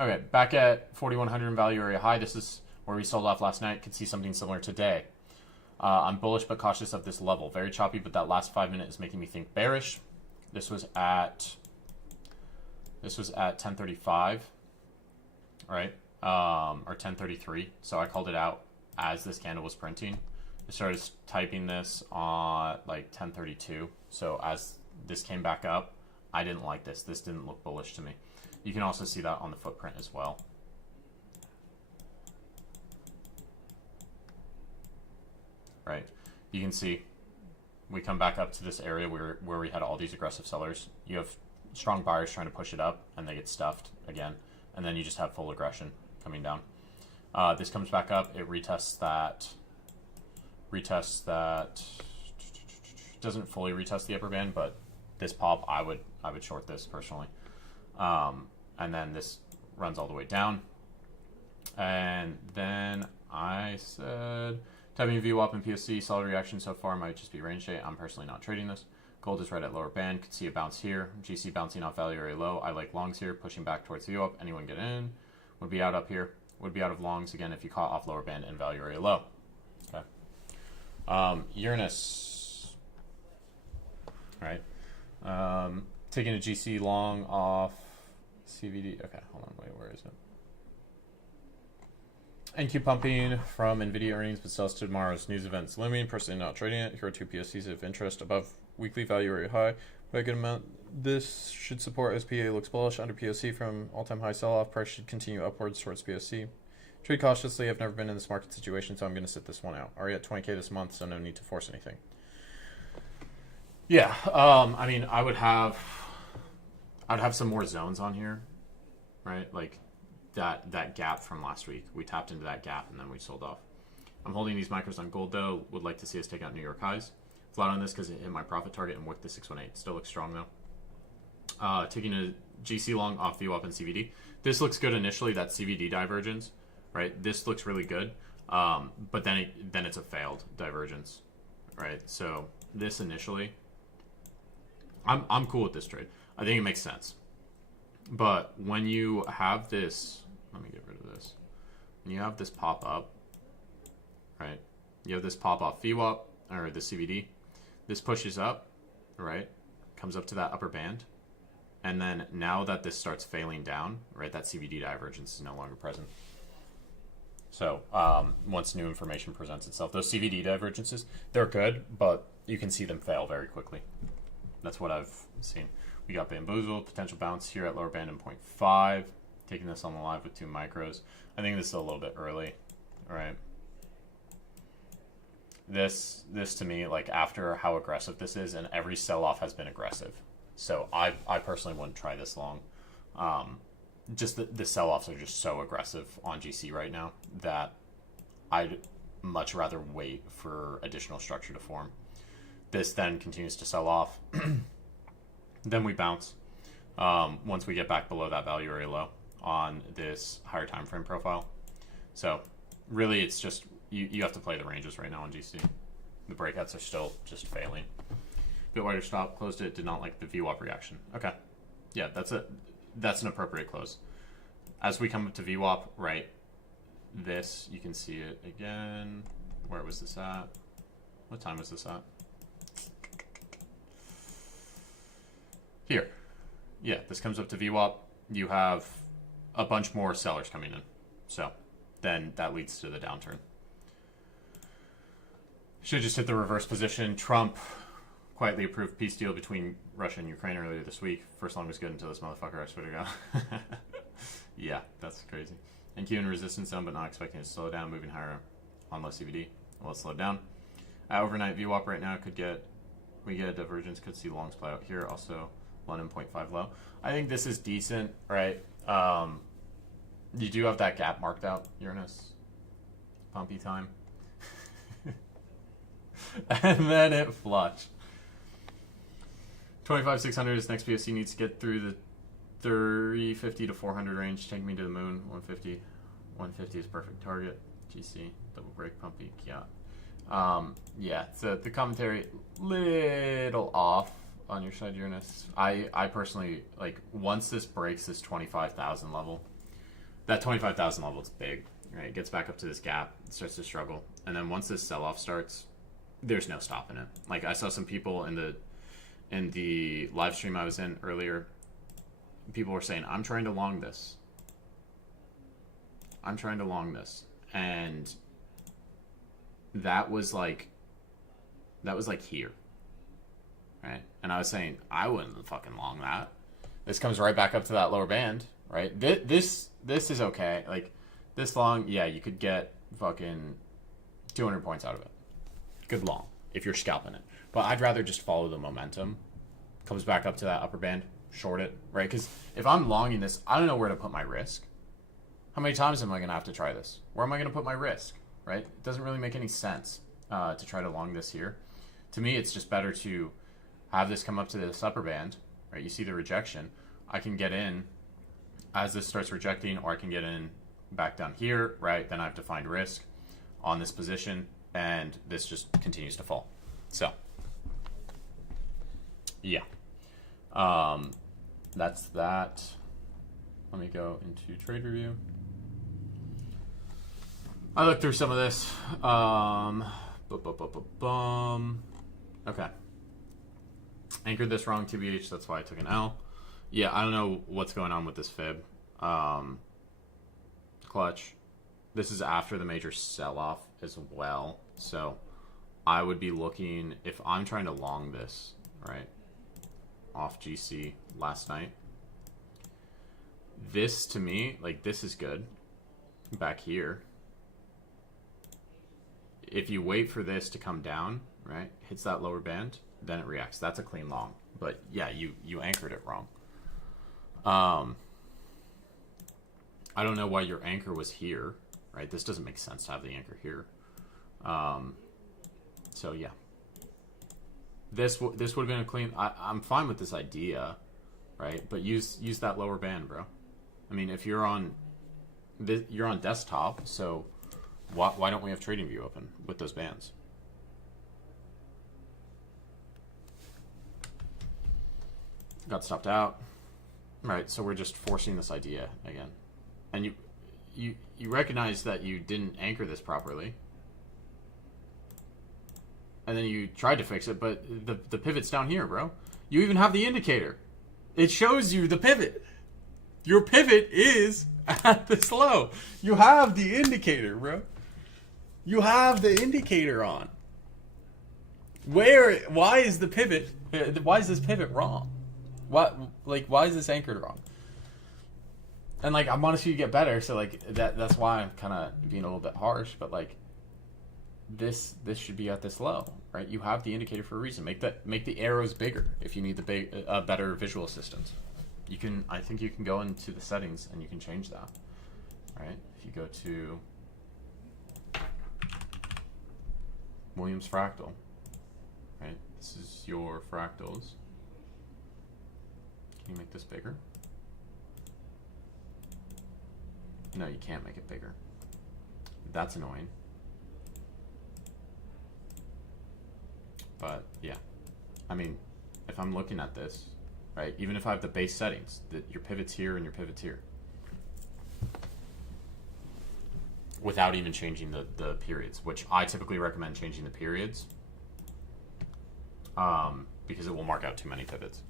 Okay, back at 4,100 in value area high. This is where we sold off last night. Could see something similar today. I'm bullish but cautious of this level. Very choppy, but that last 5 minutes is making me think bearish. This was at 10:35, right? Or 10:33. So I called it out as this candle was printing. I started typing this on like 10:32. So as this came back up, I didn't like this. This didn't look bullish to me. You can also see that on the footprint as well. Right, you can see we come back up to this area where we had all these aggressive sellers. You have strong buyers trying to push it up, and they get stuffed again, and then you just have full aggression coming down. This comes back up. It retests that. Doesn't fully retest the upper band, but this pop, I would short this personally. And then this runs all the way down, and then I said, tapping VWAP and POC, solid reaction so far, might just be range day. I'm personally not trading this. Gold is right at lower band, could see a bounce here. GC bouncing off value area low. I like longs here, pushing back towards VWAP. Anyone get in? Would be out up here. Would be out of longs again if you caught off lower band and value area low. Okay. Uranus. All right. Taking a GC long off CVD. Okay, hold on, wait, where is it? NQ pumping from NVIDIA earnings, but sells to tomorrow's news events. Looming, personally not trading it. Here are two PSCs of interest above weekly value area high. By a good amount, this should support SPA looks bullish under POC from all-time high sell-off. Price should continue upwards towards POC. Trade cautiously. I've never been in this market situation, so I'm going to sit this one out. Already at 20K this month, so no need to force anything. Yeah, I mean, I'd have some more zones on here, right? Like that gap from last week. We tapped into that gap and then we sold off. I'm holding these micros on gold though. Would like to see us take out New York highs. Flat on this because it hit my profit target and worked the 618. Still looks strong though. Taking a GC long off VWAP and CVD. This looks good initially. That CVD divergence, right? This looks really good, but then it's a failed divergence, right? So this initially, I'm cool with this trade. I think it makes sense. But when you have this, let me get rid of this. When you have this pop up, right? You have this pop off VWAP or the CVD. This pushes up, right? Comes up to that upper band. And then now that this starts failing down, right? That CVD divergence is no longer present. So once new information presents itself, those CVD divergences, they're good, but you can see them fail very quickly. That's what I've seen. We got bamboozled, potential bounce here at lower band in 0.5. Taking this on the live with 2 micros. I think this is a little bit early, all right? This to me, like after how aggressive this is, and every sell-off has been aggressive. So I personally wouldn't try this long. Just the sell-offs are just so aggressive on GC right now that I'd much rather wait for additional structure to form. This then continues to sell off. Then we bounce once we get back below that value area low on this higher time frame profile. So really it's just you have to play the ranges right now on GC. The breakouts are still just failing. Bit wider stop, closed it, did not like the VWAP reaction. Okay. Yeah, that's an appropriate close. As we come up to VWAP, right, this, you can see it again. Where was this at? What time was this at? Here. Yeah, this comes up to VWAP. You have a bunch more sellers coming in. So then that leads to the downturn. Should just hit the reverse position. Trump quietly approved peace deal between Russia and Ukraine earlier this week. First line was good until this motherfucker, I swear to God. Yeah, that's crazy. NQ in resistance zone, but not expecting it to slow down, moving higher on low CVD. Well, it's slowed down. Overnight VWAP right now we get a divergence, could see longs play out here. Also, London 0.5 low. I think this is decent, right? You do have that gap marked out, Uranus. Pumpy time. And then it flushed. 25,600 is next PSC needs to get through the 350 to 400 range. Take me to the moon. 150. 150 is perfect target. GC. Double break pumpy. Yeah. Yeah. So the commentary little off on your side, Uranus. I personally like once this breaks this 25,000 level, that 25,000 level is big, right? It gets back up to this gap, it starts to struggle, and then once this sell-off starts, there's no stopping it. Like I saw some people in the live stream I was in earlier, people were saying, I'm trying to long this. I'm trying to long this. And that was like here. Right? And I was saying, I wouldn't fucking long that. This comes right back up to that lower band, right? This is okay. Like, this long, yeah, you could get fucking 200 points out of it. Good long, if you're scalping it. But I'd rather just follow the momentum. Comes back up to that upper band, short it, right? Because if I'm longing this, I don't know where to put my risk. How many times am I going to have to try this? Where am I going to put my risk, right? It doesn't really make any sense to try to long this here. To me, it's just better to have this come up to this upper band, right? You see the rejection. I can get in as this starts rejecting, or I can get in back down here, right? Then I have to find risk on this position, and this just continues to fall. So, yeah. That's that. Let me go into trade review. I looked through some of this. Okay. Anchored this wrong, TBH, that's why I took an L. Yeah, I don't know what's going on with this fib. Clutch. This is after the major sell-off as well. So I would be looking, if I'm trying to long this, right, off GC last night. This, to me, like, this is good. Back here. If you wait for this to come down, right, hits that lower band, then it reacts. That's a clean long. But, yeah, you anchored it wrong. I don't know why your anchor was here, right? This doesn't make sense to have the anchor here. So, yeah. This would have been a clean... I'm fine with this idea, right? But use that lower band, bro. I mean, if you're on desktop, so why don't we have TradingView open with those bands? Got stopped out. Right, so we're just forcing this idea again. And you recognize that you didn't anchor this properly. And then you tried to fix it, but the pivot's down here, bro. You even have the indicator. It shows you the pivot. Your pivot is at this low. You have the indicator, bro. You have the indicator on. Why is the pivot, why is this pivot wrong? Why is this anchored wrong? And, like, I want to see you get better, so, like, that's why I'm kind of being a little bit harsh, but, like, this should be at this low, right? You have the indicator for a reason. Make the arrows bigger if you need the better visual assistance. I think you can go into the settings and you can change that, right? If you go to Williams Fractal, right? This is your fractals. Can you make this bigger? No, you can't make it bigger. That's annoying. But yeah, I mean, if I'm looking at this, right, even if I have the base settings, your pivot's here and your pivot's here, without even changing the periods, which I typically recommend changing the periods, because it will mark out too many pivots.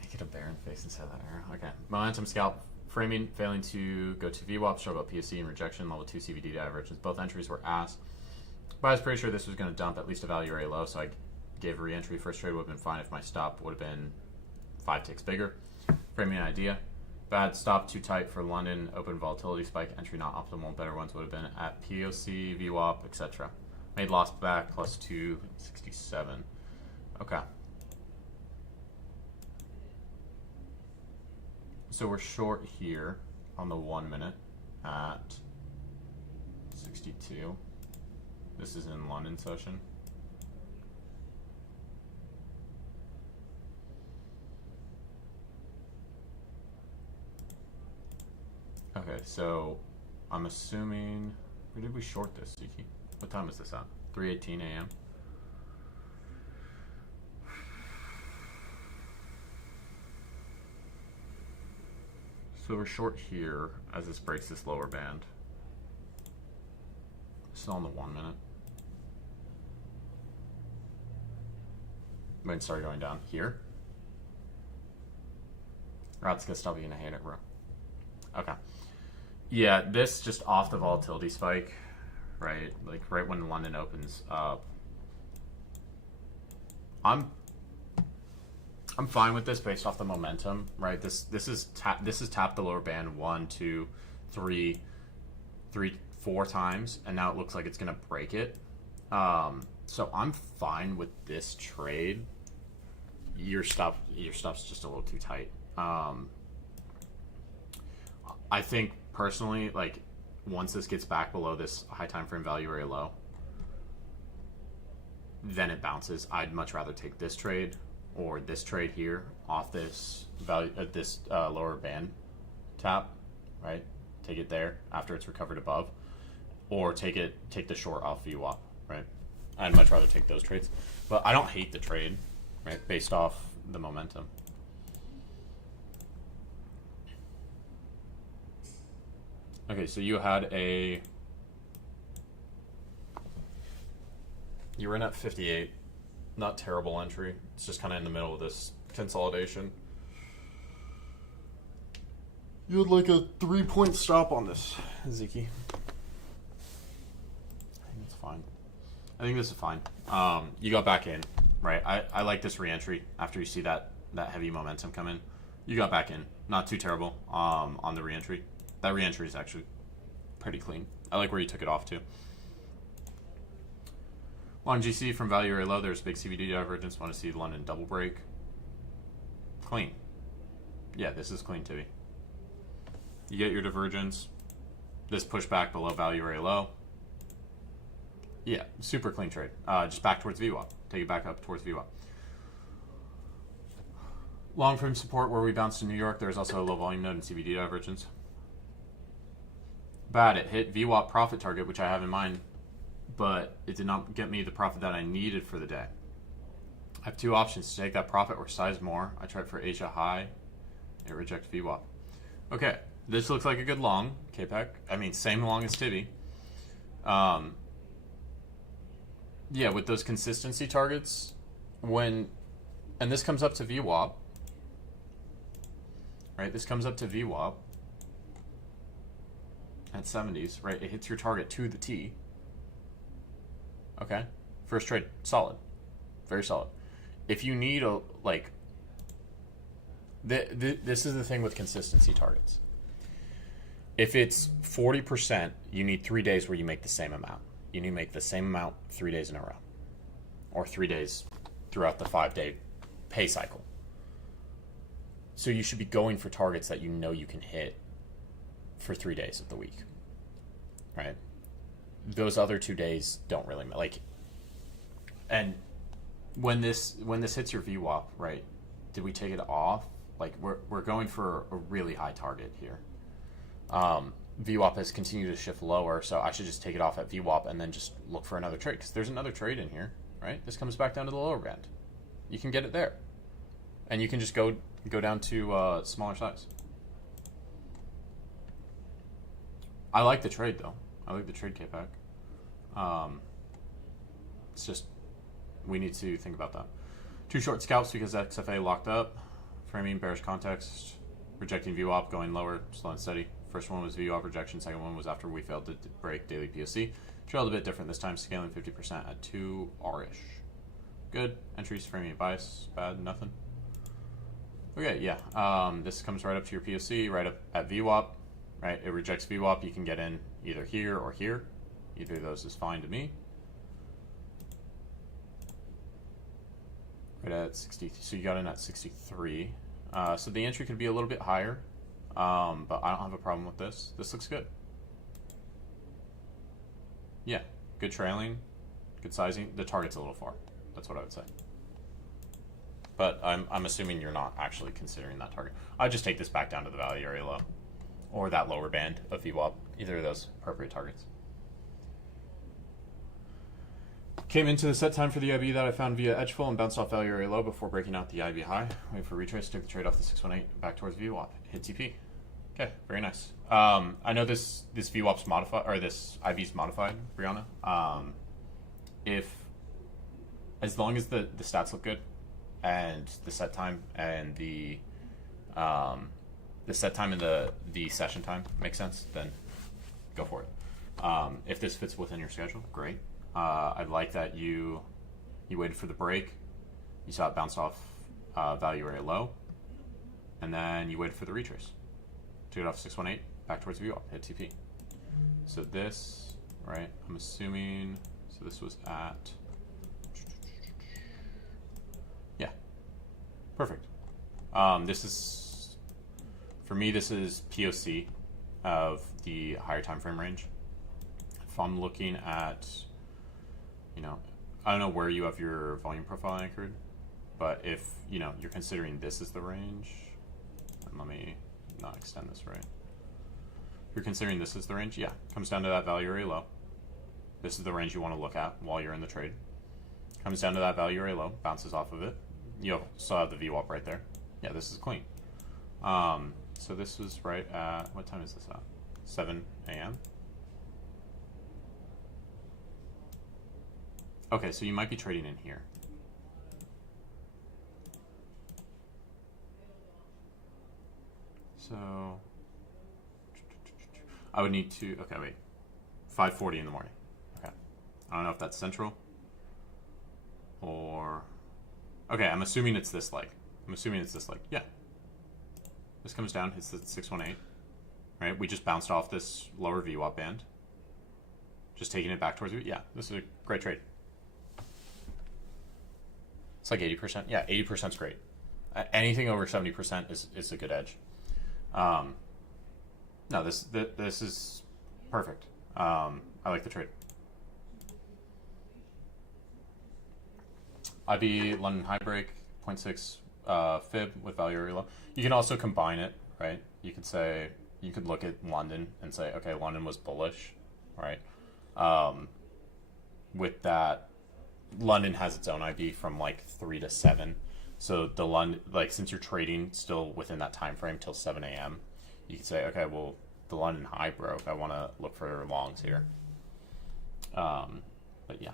Make it a barren face instead of that arrow. Okay, momentum scalp. Framing, failing to go to VWAP, struggle at PSC and rejection, level 2 CVD divergence. Both entries were ass. But I was pretty sure this was going to dump at least a value area low, so I gave a re-entry. First trade would have been fine if my stop would have been 5 ticks bigger. Framing an idea. Bad stop, too tight for London. Open volatility spike, entry not optimal. Better ones would have been at POC, VWAP, etc. Made loss back, plus 267. Okay. So we're short here on the 1 minute at 62. This is in London session. Okay, so I'm assuming, where did we short this, Ziki? What time is this at? 3:18 a.m. So we're short here as this breaks this lower band. Still on the 1 minute. Might start going down here. That's gonna stop you gonna hate it, bro. Okay. Yeah, this just off the volatility spike, right? Like right when London opens up. I'm fine with this based off the momentum, right? This is tapped the lower band 1, 2, 3, 4 times, and now it looks like it's gonna break it. So I'm fine with this trade. Your stuff's just a little too tight. I think personally, like once this gets back below this high time frame value area low, then it bounces. I'd much rather take this trade or this trade here off this value this lower band tap, right? Take it there after it's recovered above, or take the short off VWAP, right? I'd much rather take those trades, but I don't hate the trade, right? Based off the momentum. Okay, so you were in at 58. Not terrible entry. It's just kind of in the middle of this consolidation. You would like a 3-point stop on this, Ziki. I think it's fine. I think this is fine. You got back in, right? I like this re-entry after you see that heavy momentum come in. You got back in. Not too terrible on the re-entry. That re-entry is actually pretty clean. I like where you took it off, too. Long GC from value area low. There's big CVD divergence. Want to see London double break. Clean. Yeah, this is clean, Tibby. You get your divergence. This pushback below value area low. Yeah, super clean trade. Just back towards VWAP. Take it back up towards VWAP. Long frame support where we bounced to New York. There's also a low volume node and CVD divergence. Bad. It hit VWAP profit target, which I have in mind, but it did not get me the profit that I needed for the day. I have two options to take that profit or size more. I tried for Asia high. It rejected VWAP. Okay, this looks like a good long, KPEC. I mean, same long as Tibby. Yeah, with those consistency targets, and this comes up to VWAP, right? This comes up to VWAP at 70s, right? It hits your target to the T. Okay, first trade, solid, very solid. If you need this is the thing with consistency targets. If it's 40%, you need 3 days where you make the same amount. You need to make the same amount 3 days in a row, or 3 days throughout the 5-day pay cycle. So you should be going for targets that you know you can hit for 3 days of the week, right? Those other 2 days don't really and when this hits your VWAP, right? Did we take it off? Like we're going for a really high target here. VWAP has continued to shift lower, so I should just take it off at VWAP and then just look for another trade, because there's another trade in here, right? This comes back down to the lower band. You can get it there, and you can just go down to smaller size. I like the trade though. I like the trade, KPEC. It's just we need to think about that. Two short scalps because XFA locked up. Framing bearish context. Rejecting VWAP, going lower, slow and steady. First one was VWAP rejection. Second one was after we failed to break daily POC. Trailed a bit different this time, scaling 50% at 2R-ish. Good. Entries, framing, bias. Bad, nothing. Okay, yeah. This comes right up to your POC, right up at VWAP. Right, it rejects VWAP. You can get in either here or here. Either of those is fine to me. Right at 60, so you got in at 63. So the entry could be a little bit higher, but I don't have a problem with this. This looks good. Yeah, good trailing, good sizing. The target's a little far. That's what I would say. But I'm assuming you're not actually considering that target. I'd just take this back down to the value area low, or that lower band of VWAP. Either of those appropriate targets. Came into the set time for the IB that I found via Edgeful and bounced off value area low before breaking out the IB high. Wait for retrace, took the trade off the 618 back towards VWAP. Hit TP. Okay, very nice. I know this VWAP's modified, or this IV's modified, Brianna. If as long as the stats look good, and the set time and the set time and the session time makes sense, then go for it. If this fits within your schedule, great. I like that you waited for the break, you saw it bounce off value area low, and then you waited for the retrace. Took it off 618, back towards VWAP, hit TP. So this, right, I'm assuming, so this was at, yeah, perfect. This is, for me, this is POC of the higher time frame range. If I'm looking at, you know, I don't know where you have your volume profile anchored, but if, you know, you're considering this is the range, and let me not extend this right. If you're considering this is the range, yeah, comes down to that value area low. This is the range you want to look at while you're in the trade. Comes down to that value area low, bounces off of it. You saw the VWAP right there. Yeah, this is clean. So this was right at, what time is this at? 7 a.m. Okay, so you might be trading in here. So I would need to, okay, wait, 5:40 in the morning. Okay, I don't know if that's central or, okay, I'm assuming it's this leg. Yeah. This comes down, hits the 618, right? We just bounced off this lower VWAP band. Just taking it back towards you. Yeah, this is a great trade. It's like 80%. Yeah, 80% is great. Anything over 70% is a good edge. No, this is perfect. I like the trade. IB London high break 0.6 fib with value area low. You can also combine it, right? You could look at London and say, okay, London was bullish, right? With that, London has its own IB from like 3 to 7. So the London, like, since you're trading still within that time frame till 7 a.m., you can say, okay, well, the London high broke. I want to look for longs here. But yeah.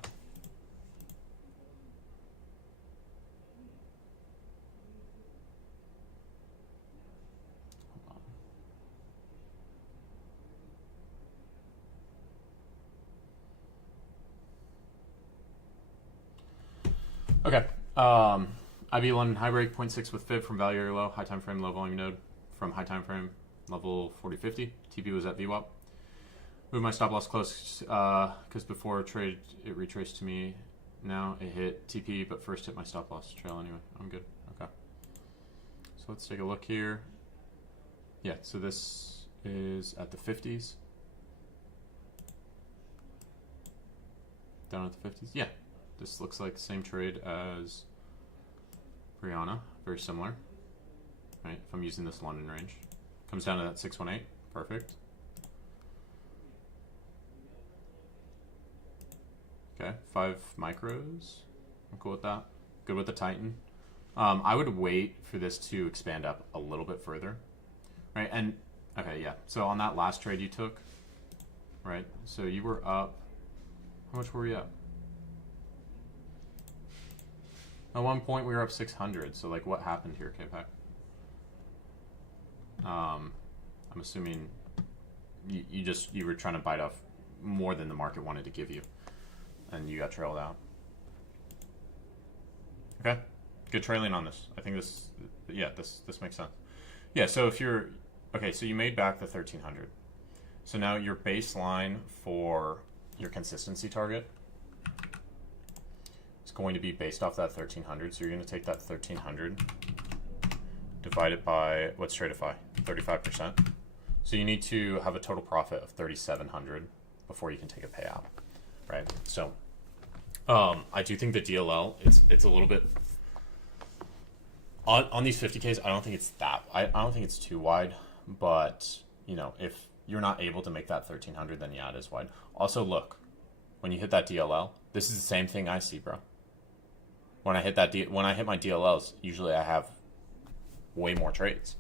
Okay. IB London high break 0.6 with fib from value area low, high time frame, low volume node from high time frame level 4050. TP was at VWAP. Move my stop loss close because before trade it retraced to me. Now it hit TP, but first hit my stop loss trail anyway. I'm good. Okay. So let's take a look here. Yeah, so this is at the 50s. Down at the 50s. Yeah. This looks like the same trade as Brianna, very similar, right? If I'm using this London range, comes down to that 618, perfect. Okay, 5 micros, I'm cool with that. Good with the Titan. I would wait for this to expand up a little bit further, right? And okay, yeah. So on that last trade you took, right? So you were up. How much were you up? At one point we were up 600, so like what happened here, K-Pack? I'm assuming you were trying to bite off more than the market wanted to give you, and you got trailed out. Okay, good trailing on this. I think this, yeah, this makes sense. Yeah, so if you're, okay, so you made back the 1300. So now your baseline for your consistency target is going to be based off that 1300. So you're going to take that 1300, divide it by, what's Tradify? 35%. So you need to have a total profit of 3,700 before you can take a payout, right? So I do think the DLL, it's a little bit, on these 50Ks, I don't think it's that, I don't think it's too wide, but you know, if you're not able to make that 1300, then yeah, it is wide. Also, look, when you hit that DLL, this is the same thing I see, bro. When I hit my DLLs, usually I have way more trades.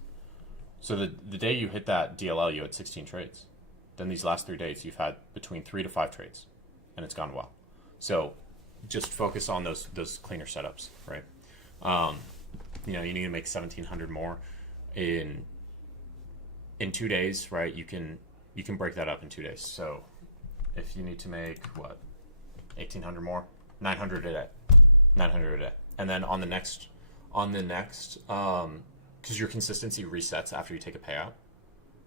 So the day you hit that DLL, you had 16 trades. Then these last 3 days, you've had between 3 to 5 trades, and it's gone well. So just focus on those cleaner setups, right? You need to make 1,700 more in 2 days, right? You can break that up in 2 days. So if you need to make 1,800 more, 900 a day, 900 a day, and then on the next, because your consistency resets after you take a payout.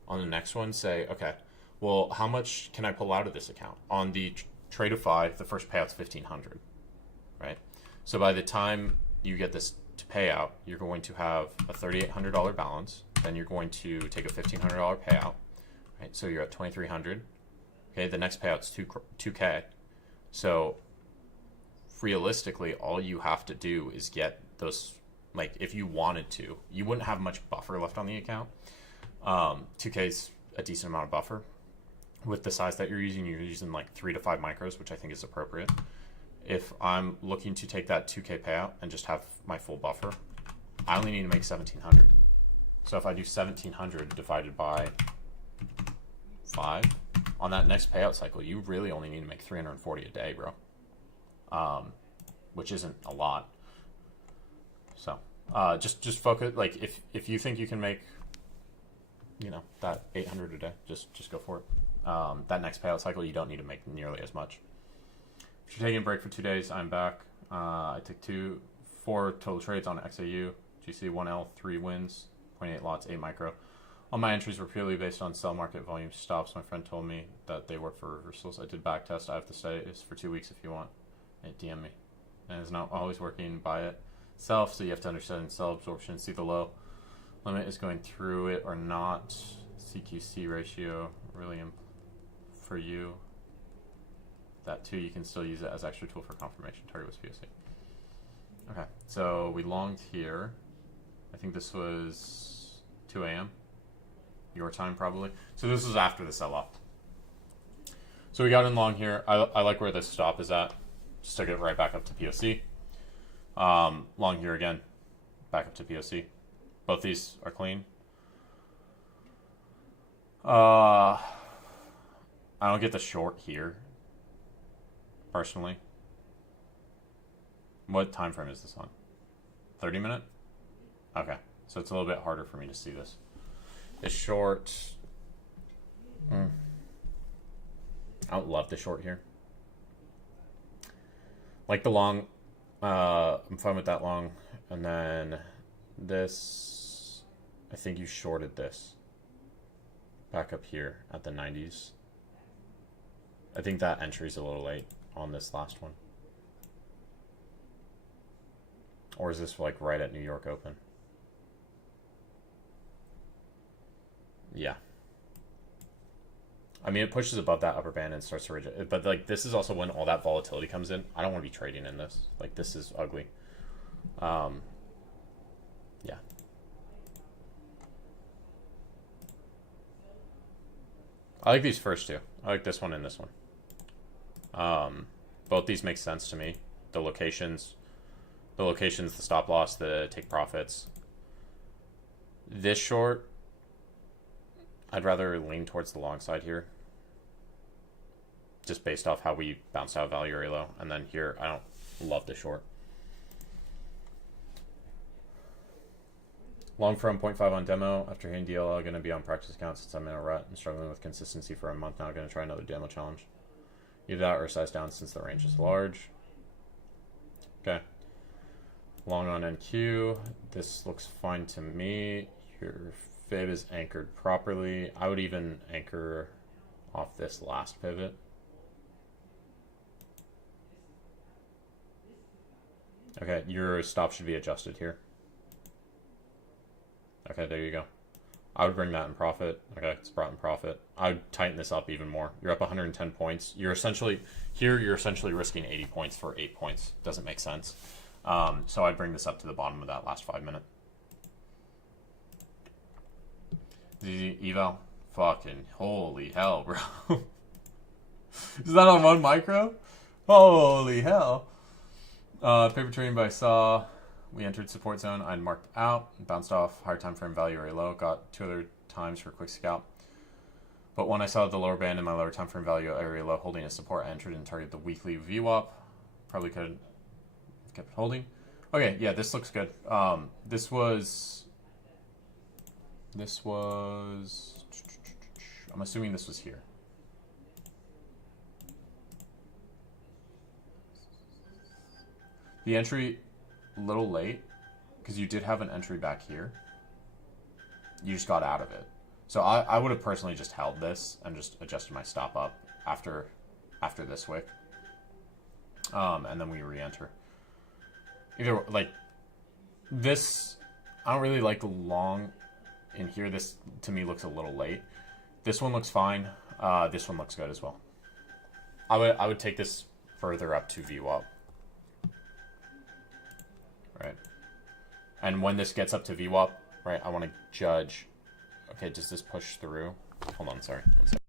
On the next one, say, okay, well, how much can I pull out of this account? On the trade of 5, the first payout's 1,500, right? So by the time you get this to pay out, you're going to have a $3,800 balance. Then you're going to take a $1,500 payout, right? So you're at 2,300. Okay, the next payout's 2K. So realistically, all you have to do is get those. Like, if you wanted to, you wouldn't have much buffer left on the account. 2K is a decent amount of buffer. With the size that you're using like 3 to 5 micros, which I think is appropriate. If I'm looking to take that 2K payout and just have my full buffer, I only need to make 1,700. So if I do 1,700 divided by 5, on that next payout cycle, you really only need to make 340 a day, bro. Which isn't a lot. So just focus. Like, if you think you can make, that 800 a day, just go for it. That next payout cycle, you don't need to make nearly as much. If you're taking a break for 2 days, I'm back. I took 4 total trades on XAU, GC 1L, 3 wins, 0.8 lots, 8 micro. All my entries were purely based on sell market volume stops. My friend told me that they were for reversals. I did back test. I have to say it's for 2 weeks if you want. DM me. And it's not always working by itself, so you have to understand cell absorption, see the low limit is going through it or not. CQC ratio, really for you. That too, you can still use it as extra tool for confirmation. Target was POC. Okay, so we longed here. I think this was 2 a.m. your time probably. So this was after the sell-off. So we got in long here. I like where this stop is at. Just took it right back up to POC. Long here again, back up to POC. Both these are clean. I don't get the short here, personally. What time frame is this on? 30 minute? Okay, so it's a little bit harder for me to see this. The short. I don't love the short here. Like the long, I'm fine with that long. And then this, I think you shorted this back up here at the 90s. I think that entry's a little late on this last one. Or is this like right at New York Open? Yeah. I mean, it pushes above that upper band and starts to reject. But like, this is also when all that volatility comes in. I don't want to be trading in this. Like, this is ugly. Yeah. I like these first two. I like this one and this one. Both these make sense to me. The locations, the stop loss, the take profits. This short, I'd rather lean towards the long side here. Just based off how we bounced out value very low. And then here, I don't love the short. Long from 0.5 on demo. After hitting DLL, going to be on practice account since I'm in a rut and struggling with consistency for a month now. Going to try another demo challenge. Either that or size down since the range is large. Okay. Long on NQ. This looks fine to me. Your fib is anchored properly. I would even anchor off this last pivot. Okay, your stop should be adjusted here. Okay, there you go. I would bring that in profit. Okay, it's brought in profit. I would tighten this up even more. You're up 110 points. You're essentially risking 80 points for 8 points. Doesn't make sense. So I'd bring this up to the bottom of that last 5 minute. The eval? Fucking holy hell, bro. Is that on 1 micro? Holy hell. Paper trading by Saw. We entered support zone. I'd marked out, bounced off, higher time frame value area low, got 2 other times for a quick scalp. But when I saw the lower band in my lower time frame value area low holding a support, I entered and targeted the weekly VWAP. Probably could have kept holding. Okay, yeah, this looks good. This was. I'm assuming this was here. The entry, a little late, because you did have an entry back here. You just got out of it. So I would have personally just held this and just adjusted my stop up after this wick. And then we re-enter. Either, like, this, I don't really like the long in here. This, to me, looks a little late. This one looks fine. This one looks good as well. I would take this further up to VWAP. Right. And when this gets up to VWAP, right, I want to judge, okay, does this push through? Hold on, sorry. One second.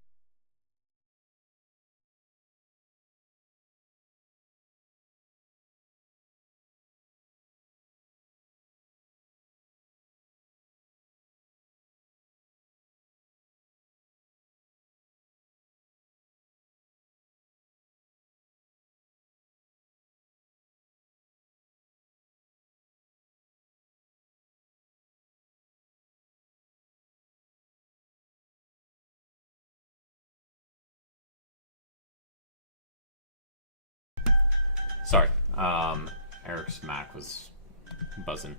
Sorry, Eric's Mac was buzzing.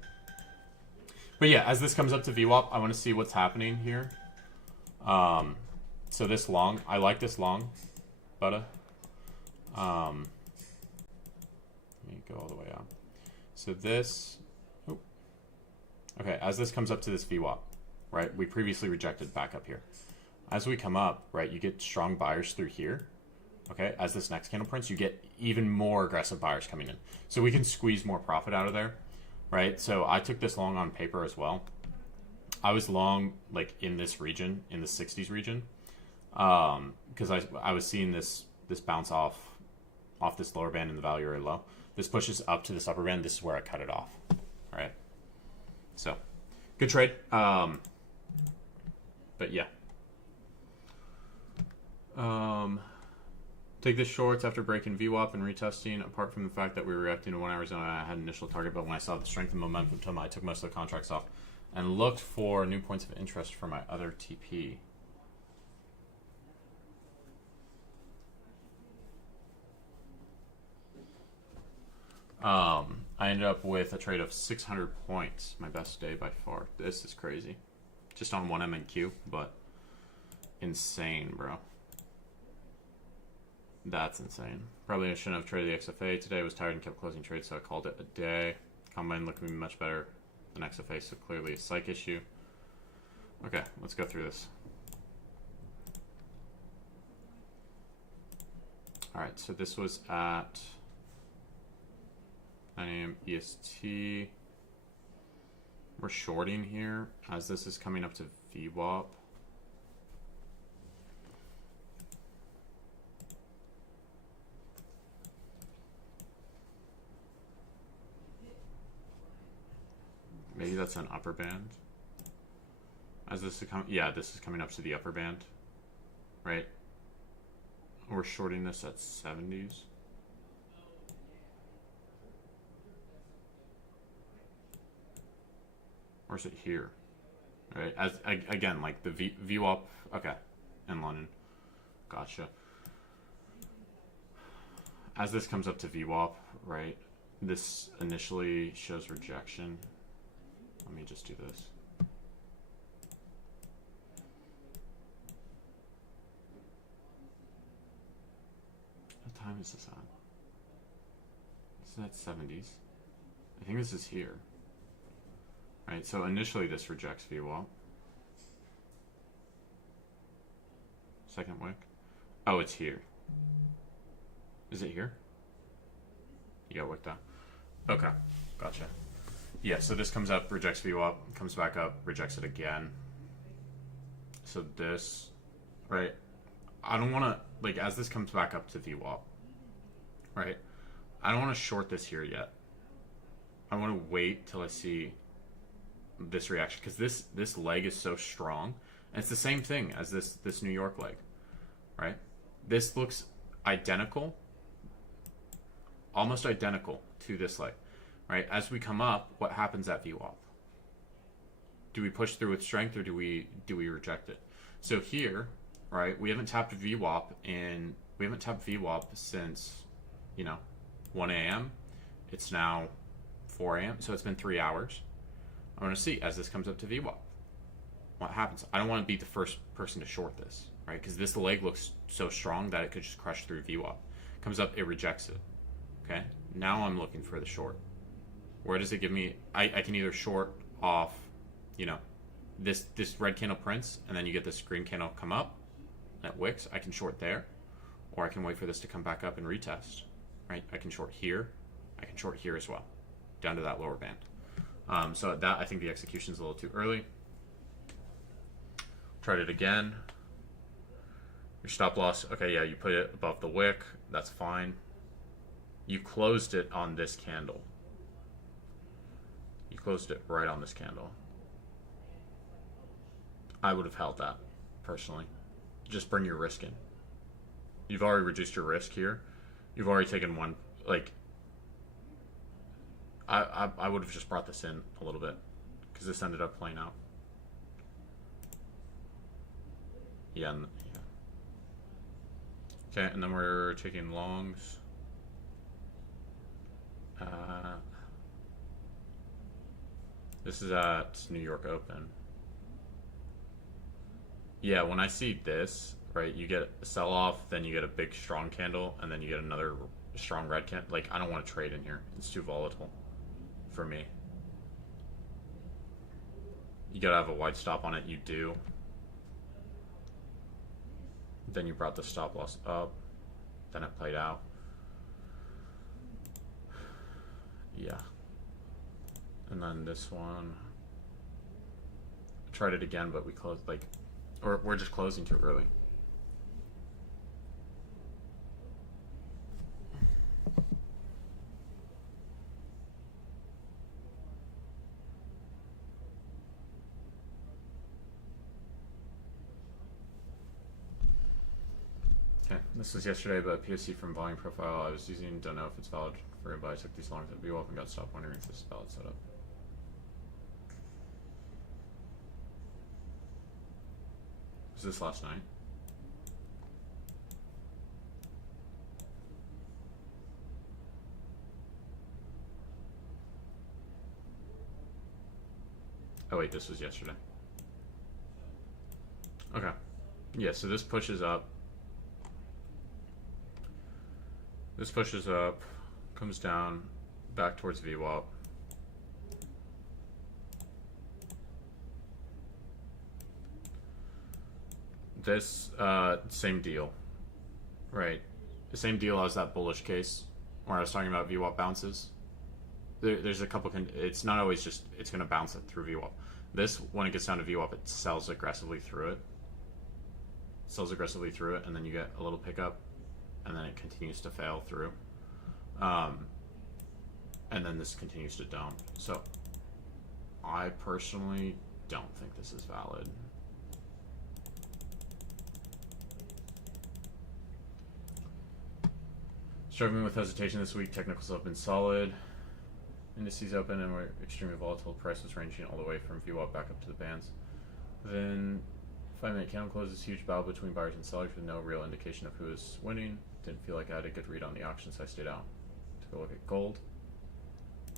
But yeah, as this comes up to VWAP, I want to see what's happening here. So this long, I like this long, but let me go all the way up. So this, oh, okay, as this comes up to this VWAP, right, we previously rejected back up here. As we come up, right, you get strong buyers through here. Okay, as this next candle prints, you get even more aggressive buyers coming in. So we can squeeze more profit out of there, right? So I took this long on paper as well. I was long, like, in this region, in the 60s region, because I was seeing this bounce off this lower band in the value area low. This pushes up to this upper band. This is where I cut it off, right? So, good trade. But yeah. Take this shorts after breaking VWAP and retesting. Apart from the fact that we were reacting to 1 hour zone, I had an initial target, but when I saw the strength and momentum, I took most of the contracts off and looked for new points of interest for my other TP. I ended up with a trade of 600 points, my best day by far. This is crazy. Just on 1 MNQ, but insane, bro. That's insane. Probably I shouldn't have traded the XFA today. I was tired and kept closing trades, so I called it a day. Combine looking much better than XFA, so clearly a psych issue. Okay, let's go through this. Alright, so this was at 9 a.m. EST. We're shorting here as this is coming up to VWAP. Maybe that's an upper band. As this is this is coming up to the upper band, right? We're shorting this at 70s. Or is it here? Right? As again, like the VWAP. Okay, in London. Gotcha. As this comes up to VWAP, right? This initially shows rejection. Let me just do this. What time is this on? This is at 70s. I think this is here. Right, so initially this rejects VWAP. Second wick. Oh, it's here. Is it here? You got wicked out. Okay, gotcha. Yeah, so this comes up, rejects VWAP, comes back up, rejects it again. So this, right? I don't want to, like, as this comes back up to VWAP, right? I don't want to short this here yet. I want to wait till I see this reaction, because this leg is so strong, and it's the same thing as this New York leg, right? This looks identical, almost identical to this leg, right? As we come up, what happens at VWAP? Do we push through with strength, or do we reject it? So here, right, we haven't tapped VWAP since, 1 a.m. It's now 4 a.m. So it's been 3 hours. I want to see, as this comes up to VWAP, what happens. I don't want to be the first person to short this, right? Because this leg looks so strong that it could just crush through VWAP. Comes up, it rejects it. Okay, now I'm looking for the short. Where does it give me? I can either short off, this red candle prints, and then you get this green candle come up at wicks. I can short there, or I can wait for this to come back up and retest. Right? I can short here. I can short here as well, down to that lower band. So that, I think the execution's a little too early. Tried it again. Your stop loss, okay, yeah, you put it above the wick. That's fine. You closed it on this candle. You closed it right on this candle. I would have held that, personally. Just bring your risk in. You've already reduced your risk here. You've already taken one, I would have just brought this in a little bit, because this ended up playing out. Yeah. Okay, and then we're taking longs. This is at New York Open. Yeah, when I see this, right, you get a sell-off, then you get a big strong candle, and then you get another strong red candle. I don't want to trade in here. It's too volatile for me. You gotta have a wide stop on it. You do. Then you brought the stop loss up. Then it played out. Yeah. And then this one. I tried it again, but we closed, or we're just closing too early. Okay, this was yesterday, but POC from volume profile I was using, don't know if it's valid for it, but I took these longs at VWAP and got stopped, wondering if this is valid setup. Was this last night? Oh wait, this was yesterday. Okay. Yeah, so this pushes up. This pushes up, comes down, back towards VWAP. This, same deal, right? The same deal as that bullish case where I was talking about VWAP bounces. There's a couple, it's not always just, it's going to bounce it through VWAP. This, when it gets down to VWAP, it sells aggressively through it. And then you get a little pickup, and then it continues to fail through. And then this continues to dump. So I personally don't think this is valid. Struggling with hesitation this week. Technicals have been solid. Indices open and we're extremely volatile. Prices ranging all the way from VWAP back up to the bands. Then 5-minute candle closes, huge battle between buyers and sellers with no real indication of who is winning. Didn't feel like I had a good read on the auction, so I stayed out. Took a look at gold.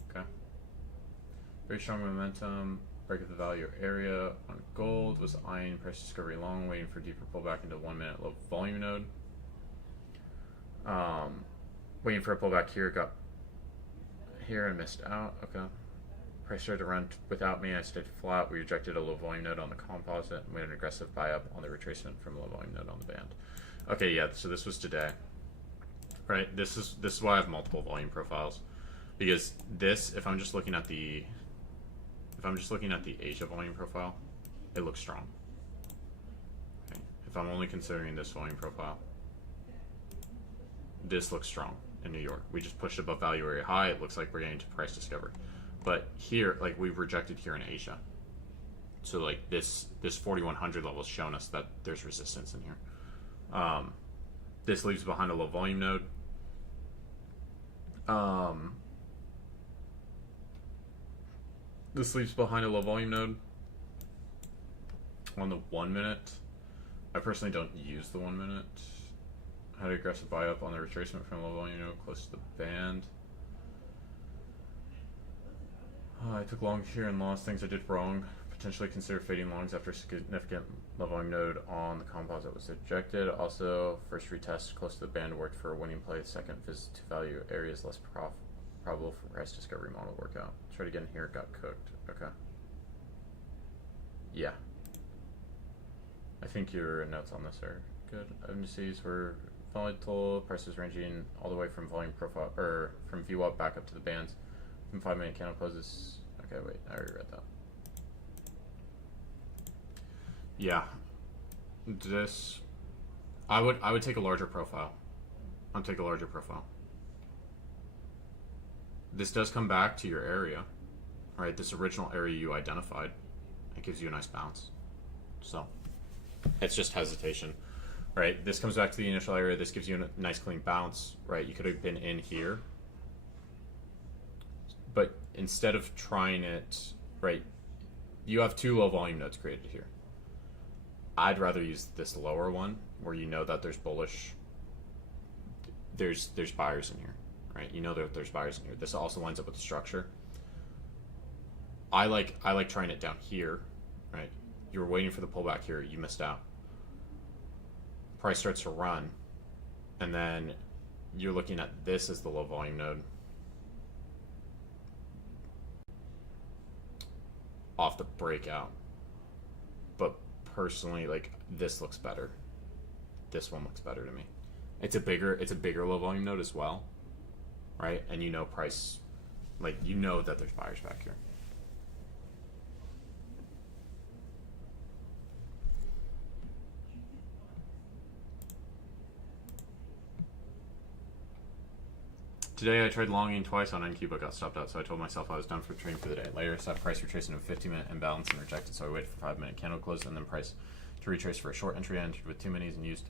Okay. Very strong momentum. Break of the value area on gold. Was eyeing price discovery long, waiting for deeper pullback into 1 minute low volume node. Waiting for a pullback here, got here and missed out. Okay. Price started to run without me. I stayed flat. We rejected a low volume node on the composite and made an aggressive buy up on the retracement from a low volume node on the band. Okay, yeah, so this was today. Right? This is why I have multiple volume profiles. Because this, if I'm just looking at the Asia volume profile, it looks strong. Okay. If I'm only considering this volume profile, this looks strong in New York. We just pushed above value area high. It looks like we're getting to price discovery. But here, like we've rejected here in Asia. So like this 4100 level has shown us that there's resistance in here. This leaves behind a low volume node. This leaves behind a low volume node on the 1 minute. I personally don't use the 1 minute. Had an aggressive buy up on the retracement from low volume node close to the band. I took longs here and lost things I did wrong. Potentially consider fading longs after significant low volume node on the composite was ejected. Also, first retest close to the band worked for a winning play. Second visit to value areas less probable for price discovery model workout. Tried again here, got cooked. Okay. Yeah. I think your notes on this are good. Indices were volatile. Prices ranging all the way from volume profile or from VWAP back up to the bands. From 5 minute candle closes. Okay, wait, I already read that. Yeah, this I would take a larger profile. I'd take a larger profile. This does come back to your area, right? This original area you identified. It gives you a nice bounce. So it's just hesitation, right? This comes back to the initial area. This gives you a nice clean bounce, right? You could have been in here, but instead of trying it, right? You have two low volume nodes created here. I'd rather use this lower one where you know that there's bullish. There's buyers in here, right? You know that there's buyers in here. This also lines up with the structure. I like trying it down here, right? You were waiting for the pullback here, you missed out. Price starts to run, and then you're looking at this as the low volume node. Off the breakout. But personally, like, this looks better. This one looks better to me. It's a bigger low volume node as well, right? And you know price, like, you know that there's buyers back here. Today I tried longing twice on NQ but got stopped out, so I told myself I was done for trading for the day. Later, I saw price retracing a 50-minute imbalance and rejected, so I waited for 5-minute candle close and then price to retrace for a short entry. I entered with 2 minis and used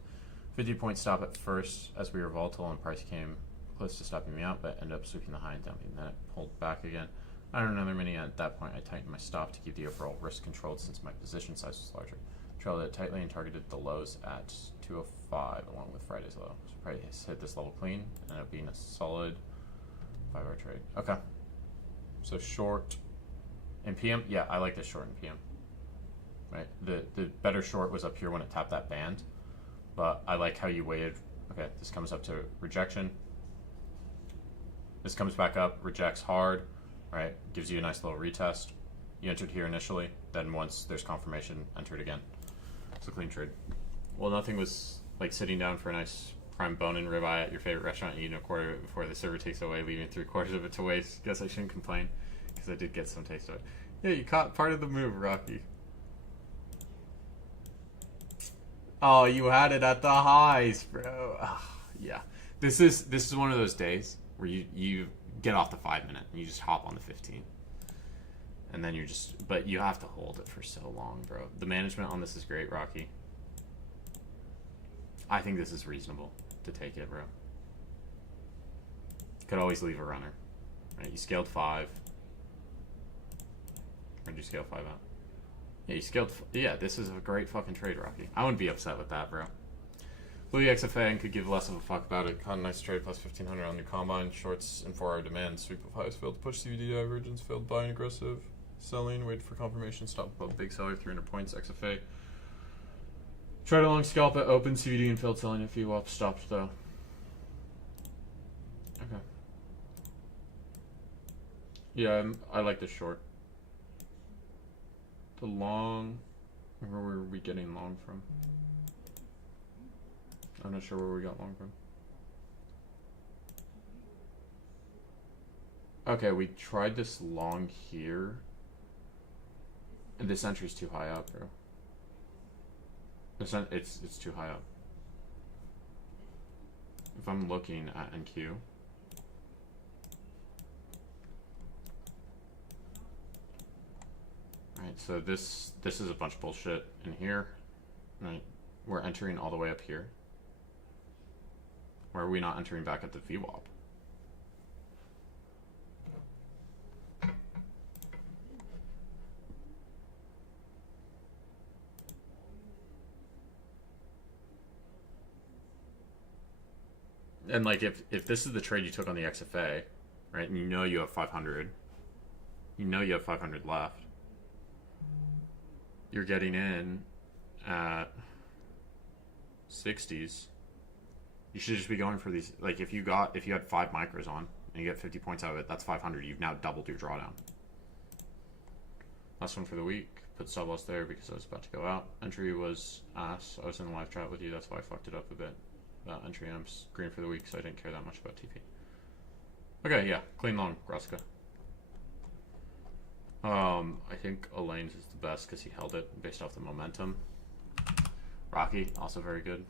50-point stop at first as we were volatile and price came close to stopping me out, but ended up sweeping the high and dumping. Then it pulled back again. I earned another mini. At that point, I tightened my stop to keep the overall risk controlled since my position size was larger. Trailed it tightly and targeted the lows at 205 along with Friday's low. So price hit this level clean, ended up being a solid 5-hour trade. Okay. So short in PM. Yeah, I like this short in PM. Right. The better short was up here when it tapped that band, but I like how you waited. Okay, this comes up to rejection. This comes back up, rejects hard, right? Gives you a nice little retest. You entered here initially, then once there's confirmation, entered again. It's a clean trade. Well, nothing was like sitting down for a nice prime bone-in ribeye at your favorite restaurant and eating a quarter of it before the server takes it away, leaving 3/4 of it to waste. Guess I shouldn't complain, because I did get some taste of it. Yeah, you caught part of the move, Rocky. Oh, you had it at the highs, bro. Oh, yeah. This is one of those days where you get off the 5-minute and you just hop on the 15. And then but you have to hold it for so long, bro. The management on this is great, Rocky. I think this is reasonable to take it, bro. Could always leave a runner. Right, you scaled 5. Where'd you scale 5 out? Yeah, you scaled. Yeah, this is a great fucking trade, Rocky. I wouldn't be upset with that, bro. Louis XFA and could give less of a fuck about it. Caught a nice trade plus 1500 on your combine. Shorts and 4-hour demand. Sweep of highs failed to push CVD divergence. Failed buying aggressive. Selling. Wait for confirmation. Stop above big seller. 300 points. XFA. Tried a long scalp at open CVD and failed selling. If you stopped though. Okay. Yeah, I like this short. The long. Where were we getting long from? I'm not sure where we got long from. Okay, we tried this long here. And this entry's too high up, bro. It's too high up. If I'm looking at NQ, Right, so this is a bunch of bullshit in here. Right, we're entering all the way up here. Why are we not entering back at the VWAP? And like if this is the trade you took on the XFA, right, and you know you have 500, you know you have 500 left, you're getting in at 60s. You should just be going for these. Like if you had 5 micros on and you get 50 points out of it, that's 500. You've now doubled your drawdown. Last one for the week. Put stop loss there because I was about to go out. Entry was ass. I was in the live chat with you. That's why I fucked it up a bit. Entry and I'm green for the week, so I didn't care that much about TP. Okay, yeah, clean long, Groska. I think Elaine's is the best because he held it based off the momentum. Rocky, also very good.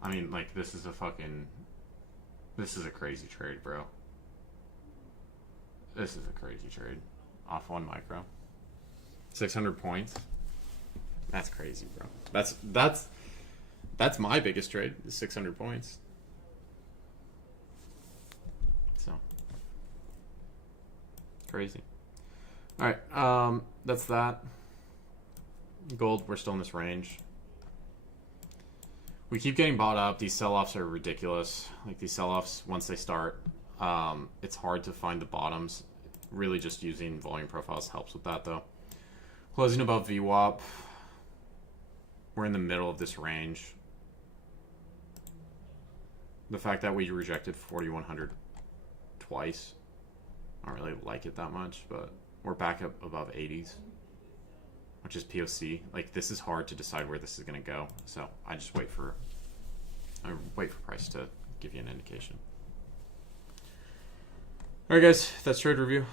I mean, like, this is a crazy trade, bro. This is a crazy trade. Off 1 micro. 600 points. That's crazy, bro. That's my biggest trade, is 600 points. So crazy. All right, that's that. Gold, we're still in this range. We keep getting bought up. These sell-offs are ridiculous. Like these sell-offs, once they start, it's hard to find the bottoms. Really just using volume profiles helps with that though. Closing above VWAP. We're in the middle of this range. The fact that we rejected 4100 twice, I don't really like it that much, but we're back up above 80s, which is POC. Like this is hard to decide where this is going to go, so I just wait for price to give you an indication. All right, guys, that's trade review.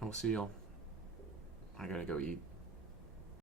I will see y'all. I gotta go eat.